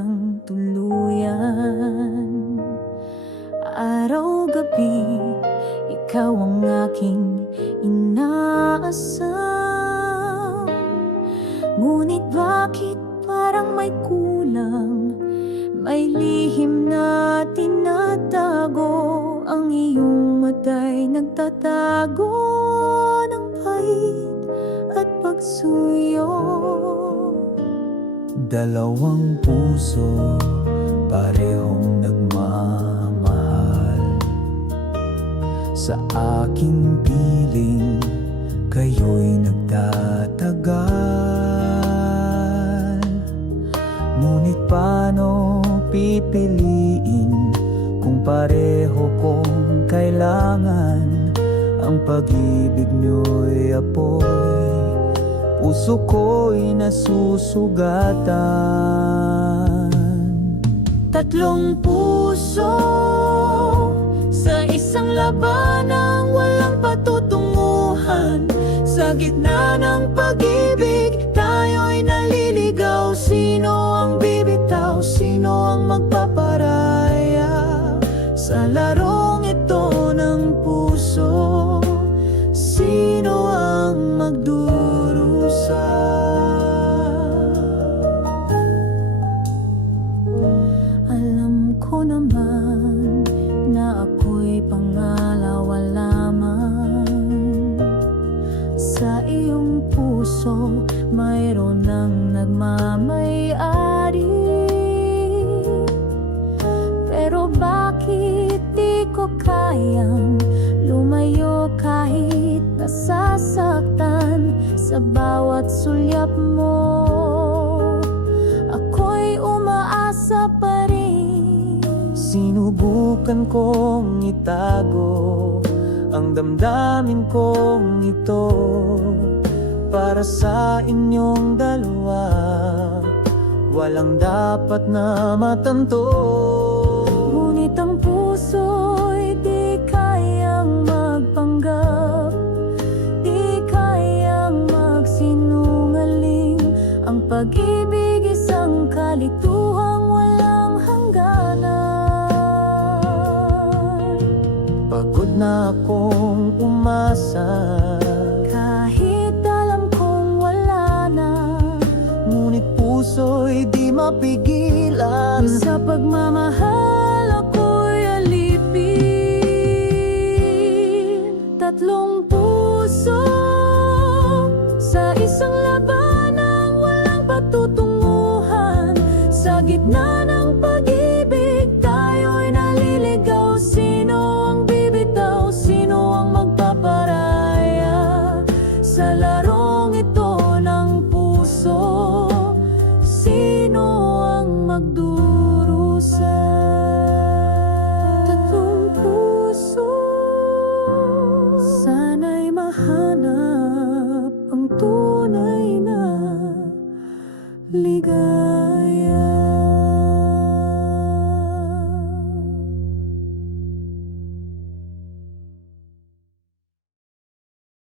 ng tuluyan. Araw-gabi, ikaw ang aking inaasam. Ngunit bakit parang may kulang? May lihim na tinatago. Ang iyong mata'y nagtatago ng pait at pagsuyo. Dalawang puso, parehong nagmamahal. Sa aking piling, kayo'y nagtatagal. Ngunit paano pipiliin kung pareho kong kailangan? Ang pag-ibig nyo'y apoy, puso ko'y nasusugatan. Tatlong puso sa isang labanang walang patutunguhan. Sa gitna ng pag-ibig, tayo'y naliligaw. Sino ang bibitaw? Sino ang magpaparaya? Sa larong ito ng puso, sino ang magdurusa? Alam ko naman na ako'y pangalawa lamang. Sa iyong puso, mayroon ng nagmamay-ari. Pero bakit di ko kayang lumayo kahit nasasaktan? Sa bawat sulyap mo, ako'y umaasa pa rin. Sinubukan kong itago ang damdamin kong ito para sa inyong dalawa. Walang dapat na matanto. Ngunit ang puso'y di kayang magpanggap, di kayang magsinungaling. Ang pag-ibig isang kalituhang walang hangganan. Pagod na akong umasa, Kahit alam kong wala na, ngunit puso'y di mapigilan. sa pagmamahal ako'y alipin. Tatlong puso sa isang labanang walang patutunguhan. Sa gitna